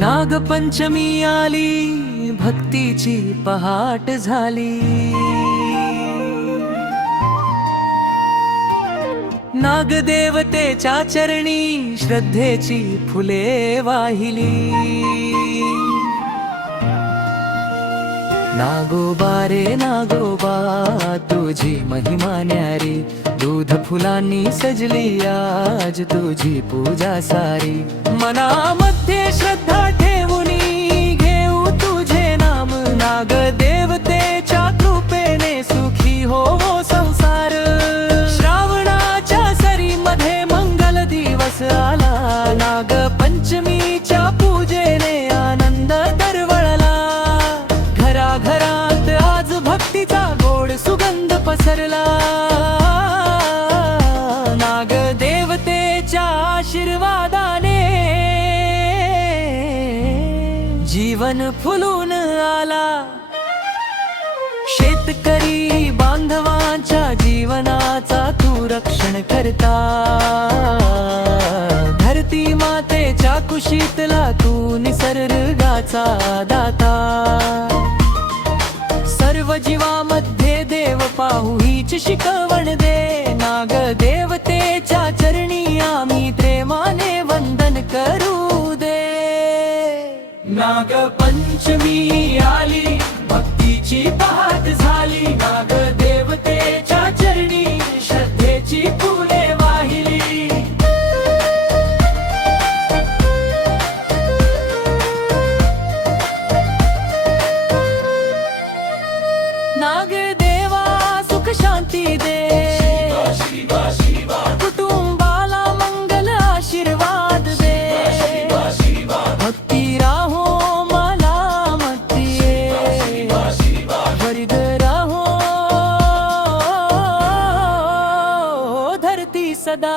नागपंचमी आली, भक्तीची पहाट झाली। नागदेवतेच्या चरणी श्रद्धेची फुले वाहिली। नागोबा रे नागोबा, तुझी महिमा न्यारी, दूध फुलांनी सजली आज तुझी पूजा सारी। मनामध्ये श्रद्धा ठेवूनी घेऊ तुझे नाम, नागदेवतेच्या कृपेने सुखी होवो संसार। श्रावणाच्या सरीमध्ये मंगल दिवस आला, नागपंचमीच्या पूजेने आनंद दरवळला। घराघरात आज भक्तीचा गोड सुगंध पसरला। नागदेवतेच्या आशीर्वादाने जीवन फुलून आला। शेतकरी बांधवांच्या जीवनाचा तू रक्षण करता, धरती मातेच्या कुशीतला तू निसर्गाचा दाता। सर्व जीवामध्ये देव पाहू हीच शिकवण दे, नागदेवतेच्या चरणी आम्ही प्रेमाने वंदन करू दे। नागपंचमी आली, भक्तीची पहाट झाली, नागदेवतेच्या चरणी श्रद्धेची फुले वाहिली। नागदेवा सुख शांती दे, कुटुंबाला मंगल आशीर्वाद दे। भक्ती राहो मला मती, वर्ग राहो धरती सदा।